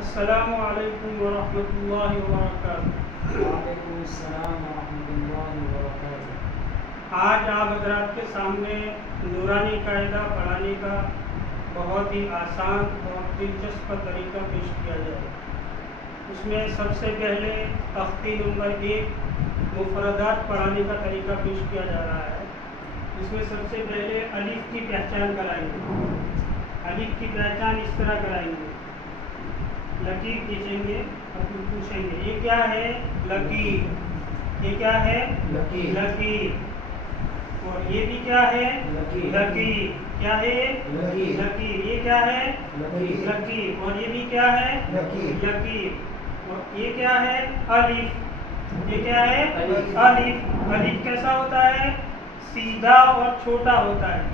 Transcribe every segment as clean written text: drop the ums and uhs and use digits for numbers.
अस्सलामु अलैकुम वरहमतुल्लाहि वबरकातुहू। वालेकुम अस्सलाम वरहमतुल्लाहि वबरकातुहू। आज आप हजरात के सामने नूरानी कायदा पढ़ाने का बहुत ही आसान और दिलचस्प तरीका पेश किया जाए। उसमें सबसे पहले तख्ती नंबर 1 मुफरदात पढ़ाने का तरीका पेश किया जा रहा है। इसमें सबसे पहले अलिफ की पहचान कराएंगे। अलिफ की पहचान इस तरह कराएंगे, लकीर खींचेंगे और फिर पूछेंगे ये क्या है? लकीर। ये क्या है? लकीर। लकीर। और ये भी क्या है? लकीर। लकीर। क्या है? लकीर। लकीर। ये क्या है? लकीर। लकीर। और ये भी क्या है? लकीर। लकीर। और ये क्या है? अलिफ। ये क्या है? अलिफ। अलिफ। अलिफ कैसा होता है? सीधा और छोटा होता है।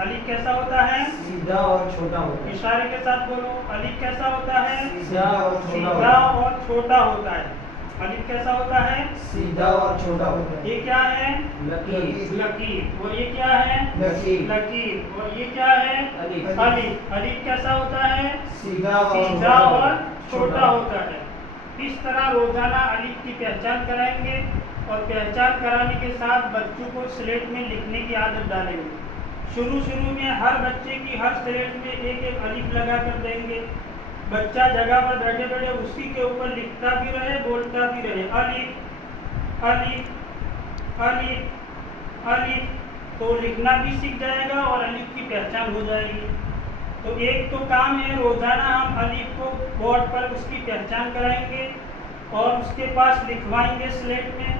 अलिफ कैसा होता है? सीधा और छोटा होता है। इशारे के साथ बोलो, अलिफ कैसा होता है? सीधा और छोटा सीधा होता है। और छोटा होता है। अलिफ कैसा होता है? सीधा और छोटा होता है। ये क्या है? लकीर। लकीर। और ये क्या है? लकीर। लकीर। और ये क्या है? अलिफ। अलिफ। अलिफ कैसा होता है? सीधा सीधा और छोटा होता है। इस तरह रोजाना अलिफ की पहचान कराएंगे और पहचान कराने के साथ बच्चों को स्लेट में लिखने की आदत डालेंगे। शुरू में हर बच्चे की हर स्लेट में एक एक अलिफ लगा कर देंगे। बच्चा जगह पर बैठे बैठे उसी के ऊपर लिखता भी रहे, बोलता भी रहे, अलिफ अलिफ अलिफ अलिफ। तो लिखना भी सीख जाएगा और अलिफ की पहचान हो जाएगी। तो एक तो काम है, रोजाना हम अलिफ को बोर्ड पर उसकी पहचान कराएंगे और उसके पास लिखवाएंगे स्लेट में।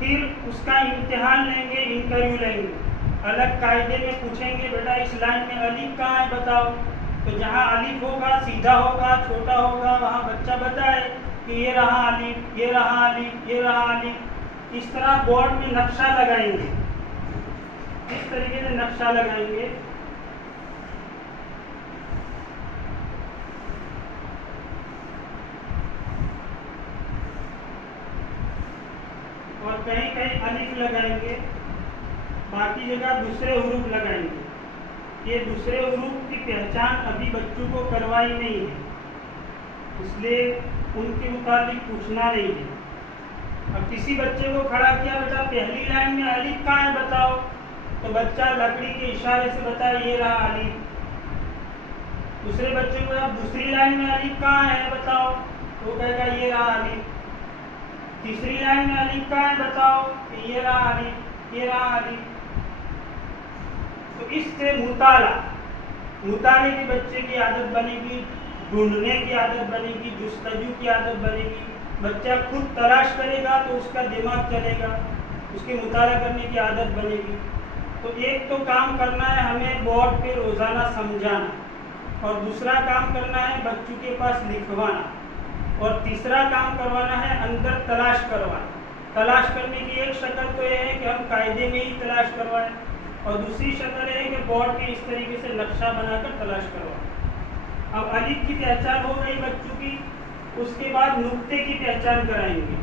फिर उसका इम्तिहान लेंगे, इंटरव्यू लेंगे। अलग कायदे में पूछेंगे, बेटा इस लाइन में अलिफ कहाँ है बताओ। तो जहाँ अलिफ होगा, सीधा होगा, छोटा होगा, वहाँ बच्चा बताए कि ये रहा अलिफ, ये रहा अलिफ, ये रहा अलिफ। इस तरह बोर्ड में नक्शा लगाएंगे। इस तरीके से नक्शा लगाएंगे। और कहीं कहीं अलिफ लगाएंगे, बाकी जगह दूसरे हुरूफ लगाएंगे। ये दूसरे हुरूफ की पहचान अभी बच्चों को करवाई नहीं है, इसलिए उनके मुताबिक पूछना नहीं है। अब किसी बच्चे को खड़ा किया, बेटा पहली लाइन में अलिफ कहाँ है बताओ, तो बच्चा लकड़ी के इशारे से बताए ये रहा अलिफ। दूसरे बच्चे को अब दूसरी लाइन में अलिफ कहाँ है बताओ, तो कहेगा ये रहा अलिफ। तीसरी लाइन में अलिफ कहाँ है बताओ, तो ये रहा अलिफ, ये रहा अलिफ। तो इससे मुताले की बच्चे की आदत बनेगी, ढूंढने की आदत बनेगी, जुस्तजू की आदत बनेगी। बच्चा खुद तलाश करेगा तो उसका दिमाग चलेगा, उसकी मुताला करने की आदत बनेगी। तो एक तो काम करना है हमें बोर्ड पे रोजाना समझाना, और दूसरा काम करना है बच्चों के पास लिखवाना, और तीसरा काम करवाना है अंदर तलाश करवाना। तलाश करने की एक शक्ल तो यह है कि हम कायदे में ही तलाश करवाएं, और दूसरी शक्ल है कि बोर्ड में इस तरीके से नक्शा बनाकर तलाश करवाएं। अब अलिफ की पहचान हो गई बच्चों की, उसके बाद नुक्ते की पहचान कराएंगे।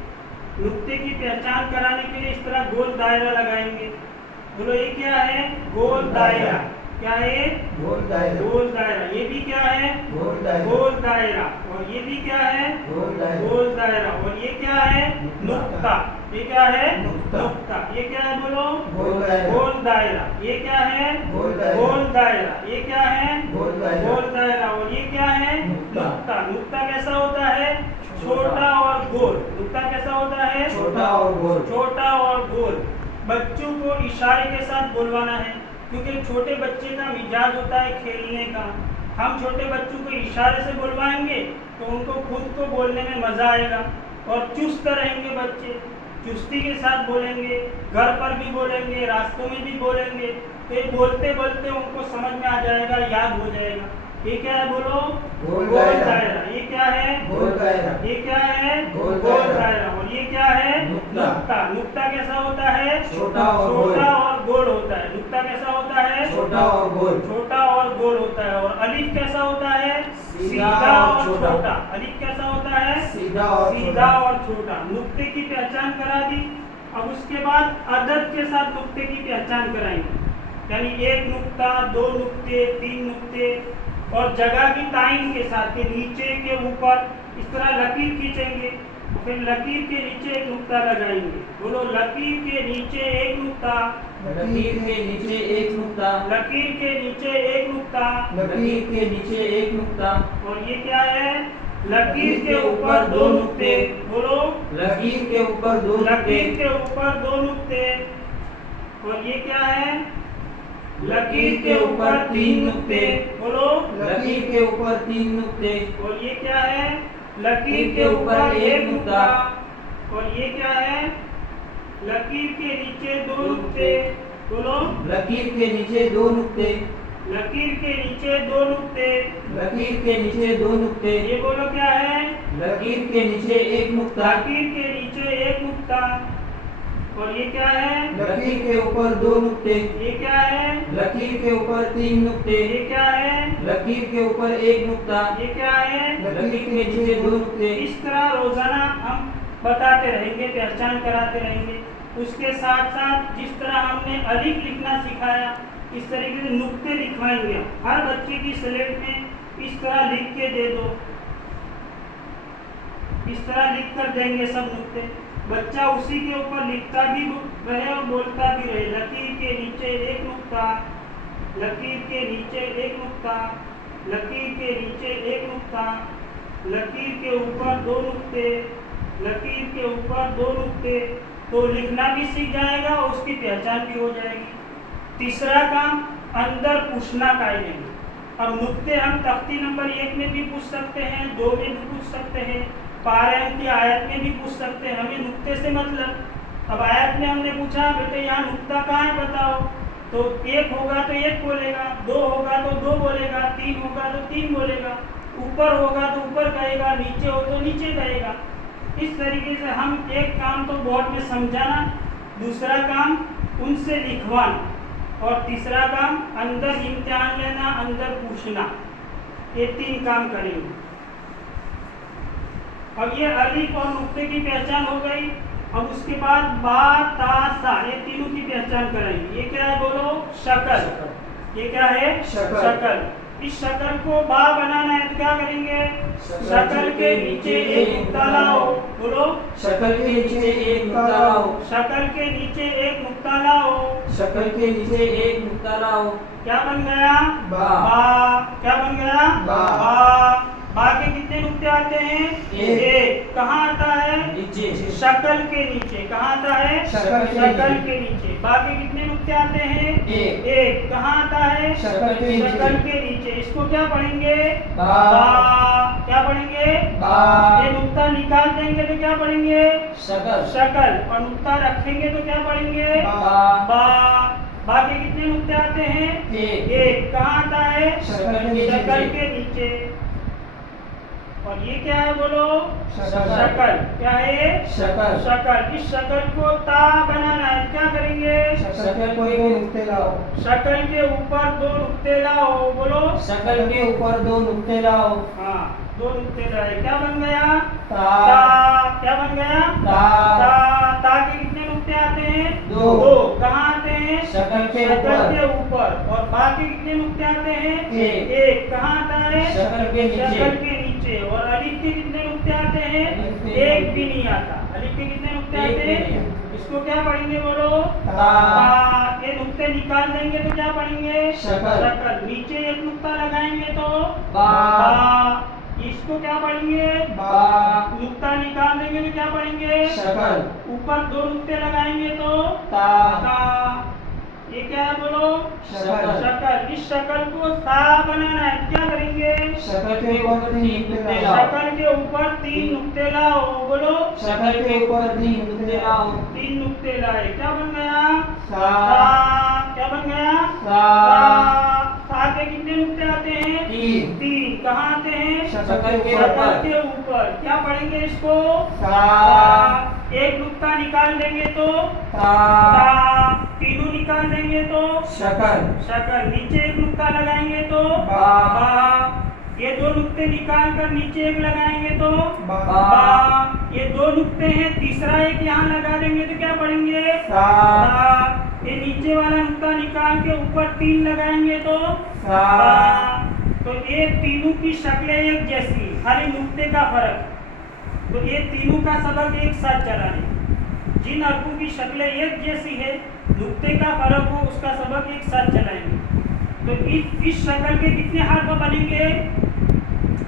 नुक्ते की पहचान कराने के लिए इस तरह गोल दायरा लगाएंगे। बोलो ये क्या है? गोल दायरा। क्या है? गोल दायरा। गोल दायरा। ये भी क्या है? गोल दायरा। गोल दायरा। और ये भी क्या है? गोल दायरा। गोल दायरा। और ये क्या है? नुक्ता। ये क्या है? नुक्ता। नुक्ता। ये क्या है बोलो? गोल दायरा। गोल दायरा। ये क्या है? गोल दायरा। गोल दायरा। ये क्या है? गोल दायरा। गोल दायरा। और ये क्या है? नुक्ता। नुक्ता। नुक्ता कैसा होता है? छोटा और गोल। नुक्ता कैसा होता है? छोटा और गोल। छोटा और गोल। बच्चों को इशारे के साथ बोलवाना है, क्योंकि छोटे बच्चे का मिजाज होता है खेलने का। हम छोटे बच्चों को इशारे से बुलवाएंगे तो उनको खुद को बोलने में मजा आएगा, और चुस्त रहेंगे बच्चे, चुस्ती के साथ बोलेंगे, घर पर भी बोलेंगे, रास्तों में भी बोलेंगे। तो ये बोलते बोलते उनको समझ में आ जाएगा, याद हो जाएगा। ये क्या है बोलो? गोल गोल दायरा। दायरा। ये क्या है? गोल दायरा। ये क्या है? गोल गोल दायरा। दायरा। और ये क्या है? नुक्ता। नुक्ता। नुक्ता कैसा होता है? छोटा और गोल। छोटा और गोल होता है। नुक्ता कैसा होता है? छोटा और गोल। छोटा और गोल होता है। और अलिफ कैसा होता है? सीधा और छोटा। अलिफ कैसा होता है? सीधा और सीधा छोटा। और छोटा। नुक्ते की पहचान करा दी। अब उसके बाद अदद के साथ नुक्ते की पहचान कराएंगे, यानी एक नुक्ता, दो नुक्ते, तीन नुक्ते, और जगह की ताइन के साथ के नीचे के ऊपर इस तरह लकीर खींचेंगे, फिर लकीर के नीचे एक नुक्ता लगाएंगे। बोलो लकीर के नीचे एक नुक्ता, लकीर के नीचे एक नुक्ता, लकीर के नीचे एक नुक्ता, लकीर के नीचे एक नुक्ता, और ये क्या है? लकीर के ऊपर दो नुक्ते। बोलो लकीर के ऊपर दो लकीर नुक्ते, के ऊपर दो नुक्ते, और ये क्या है? लकीर के ऊपर तीन नुक्ते। बोलो लकीर के ऊपर तीन नुक्ते, और ये क्या है? लकीर के ऊपर एक नुक्ता, और ये क्या है? लकीर के नीचे दो नुक्ते। बोलो लकीर के नीचे दो नुक्ते, लकीर के नीचे दो नुक्ते, लकीर के नीचे दो नुक्ते, ये बोलो क्या है? लकीर के नीचे एक नुक्ता, लकीर के नीचे एक नुक्ता, और ये क्या है? लकीर के ऊपर दो नुक्ते, ये क्या है? लकीर के ऊपर तीन नुक्ते, ये क्या है? लकीर के ऊपर एक नुक्ता, ये क्या है? लकीर के नीचे दो नुक्ते। इस तरह रोजाना हम बताते रहेंगे, पहचान कराते रहेंगे। उसके साथ साथ जिस तरह हमने अलिफ लिखना सिखाया, इस तरीके से नुक्ते लिखवाएंगे। हर बच्चे की स्लेट में इस तरह लिख के दे दो, इस तरह लिख कर देंगे सब नुक्ते। बच्चा उसी के ऊपर लिखता भी रहे और बोलता भी रहे। लकीर के नीचे एक नुक्ता, लकीर के नीचे एक नुक्ता, लकीर के नीचे एक नुक्ता, लकीर के ऊपर दो नुक्ते, लकीर के ऊपर दो नुक्ते। तो लिखना भी सीख जाएगा और उसकी पहचान भी हो जाएगी। तीसरा काम, अंदर पूछना कायदे में। अब नुक्ते हम तख्ती नंबर 1 में भी पूछ सकते हैं, 2 में भी पूछ सकते हैं, पारायण की आयत में भी पूछ सकते हैं। हमें नुक्ते से मतलब। अब आयत में हमने पूछा बेटे यहाँ नुक्ता कहाँ है बताओ, तो 1 होगा तो 1 बोलेगा, 2 होगा तो 2 बोलेगा, 3 होगा तो 3 बोलेगा, ऊपर होगा तो ऊपर कहेगा, नीचे हो तो नीचे कहेगा। इस तरीके से हम एक काम तो बोर्ड में समझाना, दूसरा काम उनसे लिखवाना, और तीसरा काम अंदर इम्तिहान लेना, अंदर पूछना। ये 3 काम करेंगे। अब ये अलिफ और नुक्ते की पहचान हो गई। अब उसके बाद बा ता सा, ये तीनों की पहचान कराएंगे। ये क्या है बोलो? शक्ल। ये क्या है? शक्ल। शक्ल। इस शक्ल को बा बनाना है तो क्या करेंगे? शक्ल के नीचे एक नुक्ता लाओ। बोलो शक्ल के नीचे एक नुक्ता लाओ, शक्ल के नीचे एक नुक्ता लाओ। शक्ल के नीचे एक नुक्ता लाओ। क्या बन गया? बा। क्या बन गया? बा। बा के कितने नुक्ते आते हैं? एक। एक। कहाँ आता है? नीचे। शक्ल के नीचे। कहाँ आता है? शक्ल के नीचे। बा के कितने नुक्ते आते हैं? एक। एक। कहाँ आता है? शक्ल के नीचे। शक्ल के नीचे। इसको क्या पढ़ेंगे? बा। क्या पढ़ेंगे? बा। ये नुक्ता निकाल देंगे तो क्या पढ़ेंगे? शक्ल। शक्ल। और नुक्ता रखेंगे तो क्या पढ़ेंगे? बा। बा के कितने नुक्ते आते हैं? एक। एक। कहाँ आता है? शक्ल के नीचे। शक्ल के नीचे। और ये क्या है बोलो? शक्ल। शक्ल। क्या है ये? शक्ल। शक्ल। इस शक्ल को ता बनाना है, क्या करेंगे? शक्ल को दो नुक्ते लाओ, शक्ल के ऊपर दो नुक्ते लाओ। बोलो शक्ल के ऊपर दो नुक्ते लाओ। हाँ, 2 नुक्ते लाए। क्या बन गया? ता। क्या बन गया? ता। ता के कितने नुक्ते आते हैं? दो। कहाँ आते हैं? शक्ल के शक्ल ऊपर। के ऊपर। और बा के कितने नुक्ते आते हैं? एक। एक। कहाँ आता है? शक्ल के नीचे। शक्ल के नीचे। और अलिफ के कितने नुक्ते आते हैं? अलिफ के एक भी नहीं आता। अलिफ के कितने नुक्ते एक आते भी हैं? नहीं। इसको क्या पढ़ेंगे बोलो? ता। ये नुक्ते निकाल देंगे तो क्या पढ़ेंगे? शक्ल। शक्ल। नीचे एक नुक्ता लगाएंगे तो बा। इसको क्या पढ़ेंगे? बा। नुक्ता निकाल देंगे तो क्या पढ़ेंगे? शक्ल। ऊपर 2 नुक्ते लगाएंगे तो ता। ता। ये क्या है बोलो? शक्ल। शक्ल। इस शक्ल को सा बनाना है, क्या करेंगे? शक्ल के ऊपर तीन नुक्ते लाओ, शक्ल के ऊपर 3 नुक्ते लाओ। बोलो शक्ल के ऊपर तीन नुक्ते लाओ। 3 नुक्ते लाए। क्या बन गया? सा। क्या बन गया? सा के कितने नुक्ते आते हैं? तीन। 3। कहाँ आते हैं? शक्ल के शक्ल ऊपर। के ऊपर। क्या पढ़ेंगे इसको? सा। एक नुक्ता निकाल देंगे तो ता। तीनों निकाल देंगे तो शक्ल। शक्ल। नीचे एक नुक्ता लगाएंगे तो बा। ये 2 नुक्ते निकाल कर नीचे एक लगाएंगे तो बा। ये 2 नुक्ते हैं, तीसरा एक यहाँ लगा देंगे तो क्या पढ़ेंगे? सा। ये नीचे वाला नुक्ता निकाल के ऊपर 3 लगाएंगे तो सा। तो ये तीनों की शक्लें एक जैसी हैं, खाली नुक्ते का फर्क। तो ये तीनों का सबक एक साथ चलाएंगे। जिन हरफों की शक्लें एक जैसी है, नुक्ते का फर्क हो, उसका सबक एक साथ चलाएंगे। तो इस शक्ल के कितने हर्फ बनेंगे?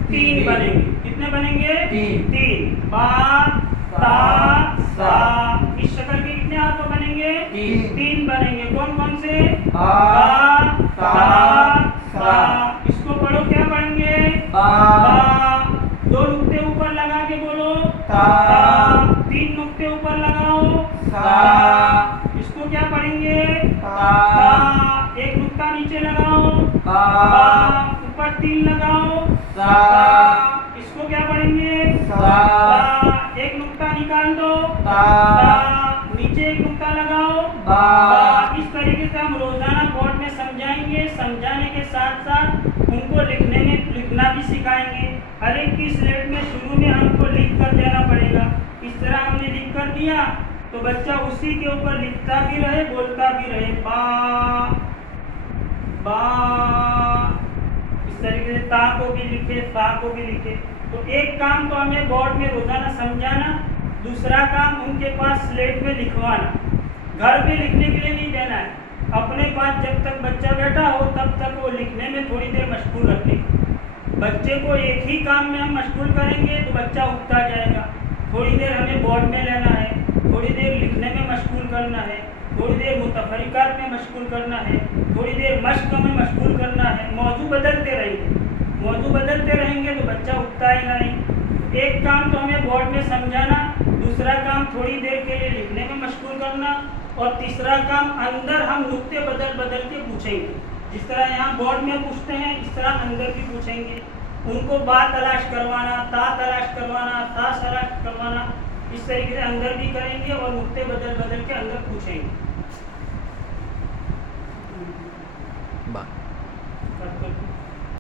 तीन बनेंगे। कितने बनेंगे? तीन। बा, ता, सा। इस शक्ल के कितने हर्फ बनेंगे? तीन बनेंगे। कौन कौन से? बा, ता, सा। इसको पढ़ो, क्या पढ़ेंगे? बा, दो नुक्ते ऊपर लगा के बोलो ता। तीन नुक्ते ऊपर लगाओ सा। इसको क्या पढ़ेंगे? ता। एक नुक्ता नीचे लगाओ बा, ऊपर तीन लगाओ सा। इसको क्या पढ़ेंगे? सा। एक नुक्ता निकाल दो ता। नीचे एक नुक्ता लगाओ बा। इस तरीके से हम रोजाना बोर्ड में समझाएंगे। समझाने के साथ साथ उनको लिखना भी सिखाएंगे। हर एक की स्लेट में शुरू में हमको लिख कर देना पड़ेगा। इस तरह हमने लिख कर दिया तो बच्चा उसी के ऊपर लिखता भी रहे, बोलता भी रहे। बा, बा। इस तरीके से ता को भी लिखे, सा को भी लिखे। तो एक काम तो हमें बोर्ड में रोजाना समझाना, दूसरा काम उनके पास स्लेट में लिखवाना। घर पे लिखने के लिए नहीं देना है। अपने पास जब तक बच्चा बैठा हो तब तक वो लिखने में थोड़ी देर मशगूल रखें। बच्चे को एक ही काम में हम मशगूल करेंगे तो बच्चा उगता जाएगा। थोड़ी देर हमें बोर्ड में लेना है, थोड़ी देर लिखने में मशगूल करना है, थोड़ी देर मुतफरिकात में मशगूल करना है, थोड़ी देर मश्क में मशगूल करना है। मौजू बदलते रहेंगे। मौजू बदलते रहेंगे तो बच्चा उगता ही नहीं। एक काम तो हमें बोर्ड में समझाना, दूसरा काम थोड़ी देर के लिए लिखने में मशगूल करना, और तीसरा काम अंदर हम नुक्ते बदल बदल के पूछेंगे। जिस तरह यहाँ बोर्ड में पूछते हैं इस तरह अंदर भी पूछेंगे। उनको बा तलाश करवाना, ता तलाश करवाना, ता तलाश करवाना, इस तरीके से अंदर भी करेंगे और नुक्ते बदल बदल के अंदर पूछेंगे। बा।